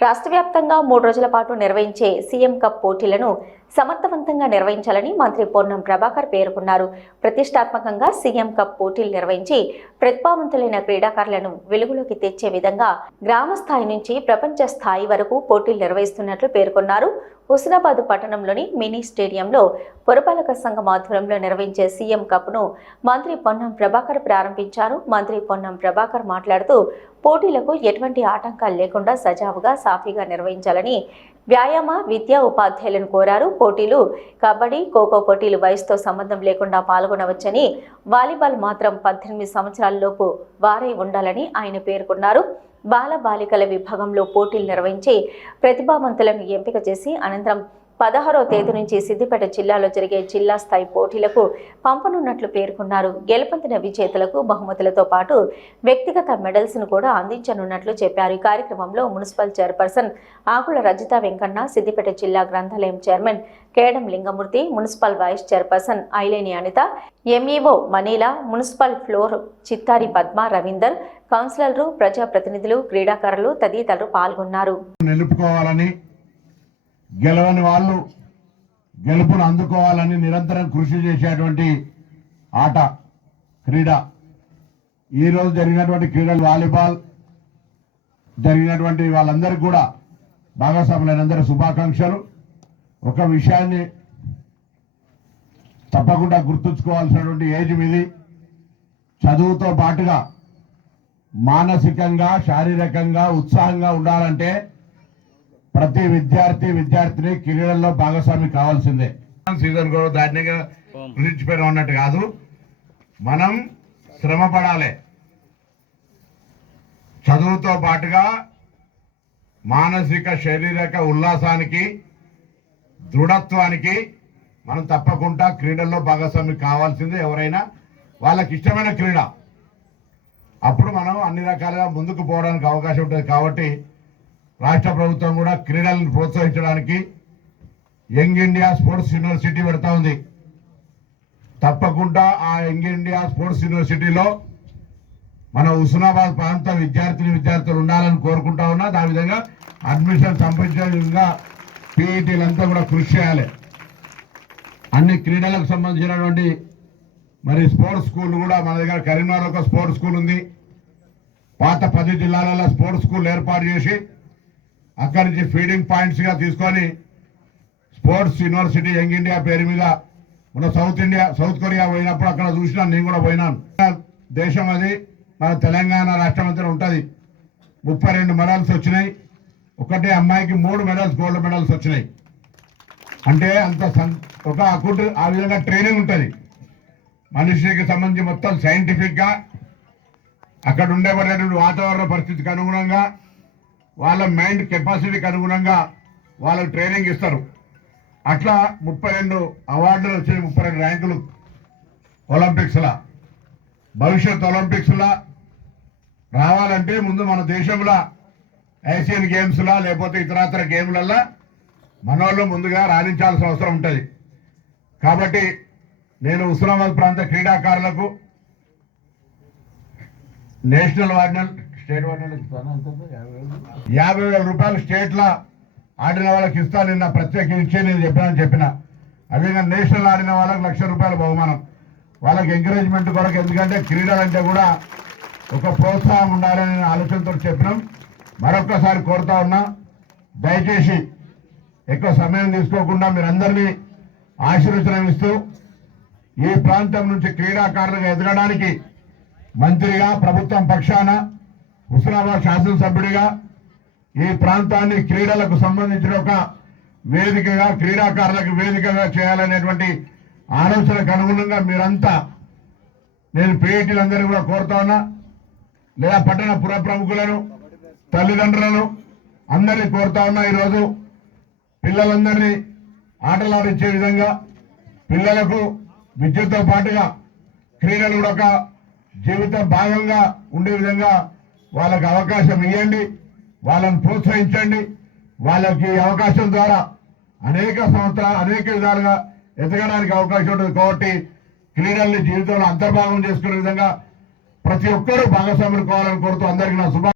రాష్ట్ర వ్యాప్తంగా 3 రోజుల పాటు నిర్వహించే సీఎం కప్ పోటీలను సమర్థవంతంగా నిర్వహించాలని మంత్రి పొన్నం ప్రభాకర్ పేర్కొన్నారు. ప్రతిష్టాత్మకంగా సీఎం కప్ పోటీలు నిర్వహించి ప్రతిభావంతులైన క్రీడాకారులను వెలుగులోకి తెచ్చే విధంగా గ్రామ స్థాయి నుంచి ప్రపంచ స్థాయి వరకు పోటీలు నిర్వహిస్తున్నట్లు పేర్కొన్నారు. హుస్నాబాద్ పట్టణంలోని మినీ స్టేడియంలో పురపాలక సంఘం ఆధ్వర్యంలో నిర్వహించే సీఎం కప్ను మంత్రి పొన్నం ప్రభాకర్ ప్రారంభించారు. మంత్రి పొన్నం ప్రభాకర్ మాట్లాడుతూ పోటీలకు ఎటువంటి ఆటంకాలు లేకుండా సజావుగా సాఫీగా నిర్వహించాలని వ్యాయామ విద్యా ఉపాధ్యాయులను కోరారు. పోటీలు కబడ్డీ, ఖోఖో పోటీలు వయసుతో సంబంధం లేకుండా పాల్గొనవచ్చని, వాలీబాల్ మాత్రం 18 సంవత్సరాలలోపు వారై ఉండాలని ఆయన పేర్కొన్నారు. బాల బాలికల విభాగంలో పోటీలు నిర్వహించి ప్రతిభావంతులను ఎంపిక చేసి అనంతరం 16వ తేదీ నుంచి సిద్దిపేట జిల్లాలో జరిగే జిల్లా స్థాయి పోటీలకు పంపనున్నట్లు పేర్కొన్నారు. గెలుపొందిన విజేతలకు బహుమతులతో పాటు వ్యక్తిగత మెడల్స్ను కూడా అందించనున్నట్లు చెప్పారు. ఈ కార్యక్రమంలో మున్సిపల్ చైర్పర్సన్ ఆకుల రజిత వెంకన్న, సిద్దిపేట జిల్లా గ్రంథాలయం chairman Kedam Lingamurthy, municipal vice chairperson Aileni Anitha, MEO Manila, municipal floor Chittari Padma Ravinder, కౌన్సిలర్లు, ప్రజాప్రతినిధులు, క్రీడాకారులు తదితరులు పాల్గొన్నారు. గెలవని వాళ్ళు గెలుపును అందుకోవాలని నిరంతరం కృషి చేసేటువంటి ఆట క్రీడ. ఈరోజు జరిగినటువంటి క్రీడలు వాలీబాల్ జరిగినటువంటి వాళ్ళందరికీ కూడా భాగస్వాములైనందరూ శుభాకాంక్షలు. ఒక విషయాన్ని తప్పకుండా గుర్తుంచుకోవాల్సినటువంటి ఏజ్ మీది. చదువుతో పాటుగా మానసికంగా, శారీరకంగా ఉత్సాహంగా ఉండాలంటే ప్రతి విద్యార్థిని క్రీడల్లో భాగస్వామి కావాల్సిందే. సీజన్ కూడా దాటిగా గురించిపోయిన ఉన్నట్టు కాదు, మనం శ్రమ పడాలి. చదువుతో పాటుగా మానసిక శారీరక ఉల్లాసానికి, దృఢత్వానికి మనం తప్పకుండా క్రీడల్లో భాగస్వామి కావాల్సిందే. ఎవరైనా వాళ్ళకి ఇష్టమైన క్రీడ, అప్పుడు మనం అన్ని రకాలుగా ముందుకు పోవడానికి అవకాశం ఉంటుంది. కాబట్టి రాష్ట్ర ప్రభుత్వం కూడా క్రీడలను ప్రోత్సహించడానికి యంగ్ ఇండియా స్పోర్ట్స్ యూనివర్సిటీ పెడతా ఉంది. తప్పకుండా ఆ యంగ్ ఇండియా స్పోర్ట్స్ యూనివర్సిటీలో మన హుస్నాబాద్ ప్రాంత విద్యార్థులు ఉండాలని కోరుకుంటా ఉన్నా. ఆ విధంగా అడ్మిషన్ సంపాదించే విధంగా పీఈటీలంతా కూడా కృషి చేయాలి. అన్ని క్రీడలకు సంబంధించినటువంటి మరి స్పోర్ట్స్ స్కూల్ కూడా మన దగ్గర కరీంనగర్ ఒక స్పోర్ట్స్ స్కూల్ ఉంది. పాత 10 జిల్లాలలో స్పోర్ట్స్ స్కూల్ ఏర్పాటు చేసి అక్కడి నుంచి ఫీడింగ్ పాయింట్స్గా తీసుకొని స్పోర్ట్స్ యూనివర్సిటీ యంగ్ ఇండియా పేరు మీద మన సౌత్ కొరియా పోయినప్పుడు అక్కడ చూసినాను, నేను కూడా పోయినాను. దేశం అది మన తెలంగాణ రాష్ట్రం అంతా ఉంటుంది. 32 మెడల్స్ వచ్చినాయి. ఒకటే అమ్మాయికి 3 మెడల్స్, గోల్డ్ మెడల్స్ వచ్చినాయి. అంటే అంత ఒక అకౌంట్ ఆ విధంగా ట్రైనింగ్ ఉంటుంది. మనిషికి సంబంధించి మొత్తం సైంటిఫిక్గా అక్కడ ఉండేటువంటి వాతావరణ పరిస్థితికి అనుగుణంగా, వాళ్ళ మైండ్ కెపాసిటీకి అనుగుణంగా వాళ్ళకు ట్రైనింగ్ ఇస్తారు. అట్లా 32 అవార్డులు వచ్చాయి, 32 ర్యాంకులు ఒలింపిక్స్లో. భవిష్యత్ ఒలింపిక్స్లో రావాలంటే ముందు మన దేశంలో ఏషియన్ గేమ్స్లో లేకపోతే ఇతరత్ర గేమ్లలో మనోళ్ళు ముందుగా రాణించాల్సిన అవసరం ఉంటుంది. కాబట్టి నేను హుస్నాబాద్ ప్రాంత క్రీడాకారులకు నేషనల్ వార్డినల్, స్టేట్ వార్డినల్ 50,000 రూపాయలు స్టేట్లో ఆడిన వాళ్ళకి ఇస్తా. నిన్న ప్రత్యేకించి నేను చెప్పిన అదేవిధంగా నేషనల్ ఆడిన వాళ్ళకి 1,00,000 రూపాయల బహుమానం. వాళ్ళకి ఎంకరేజ్మెంట్ కొరకు, ఎందుకంటే క్రీడలంటే కూడా ఒక ప్రోత్సాహం ఉండాలనే ఆలోచనతో చెప్పినాం. మరొక్కసారి కోరుతా ఉన్నా, దయచేసి ఎక్కువ సమయం తీసుకోకుండా మీరందరినీ ఆశీర్వచనం ఇస్తూ ఈ ప్రాంతం నుంచి క్రీడాకారులుగా ఎదగడానికి మంత్రిగా, ప్రభుత్వం పక్షాన, హుస్నాబాద్ శాసనసభ్యుడిగా ఈ ప్రాంతాన్ని క్రీడలకు సంబంధించిన ఒక వేదికగా, క్రీడాకారులకు వేదికగా చేయాలనేటువంటి ఆలోచనకు అనుగుణంగా మీరంతా, నేను పీఈటీలందరినీ కూడా కోరుతా ఉన్నా, లేదా పట్టణ పుర ప్రముఖులను, తల్లిదండ్రులను అందరినీ కోరుతా ఉన్నా. ఈరోజు పిల్లలందరినీ ఆటలాడించే విధంగా, పిల్లలకు విద్యతో పాటుగా క్రీడలు కూడా ఒక జీవిత భాగంగా ఉండే విధంగా వాళ్ళకి అవకాశం ఇవ్వండి, వాళ్ళని ప్రోత్సహించండి. వాళ్ళకి అవకాశం ద్వారా అనేక సంవత్సరాలు అనేక విధాలుగా ఎదగడానికి అవకాశం ఉంటుంది. కాబట్టి క్రీడల్ని జీవితంలో అంతర్భాగం చేసుకునే విధంగా ప్రతి ఒక్కరూ భాగస్వాములు కావాలని కోరుతూ అందరికీ నా శుభ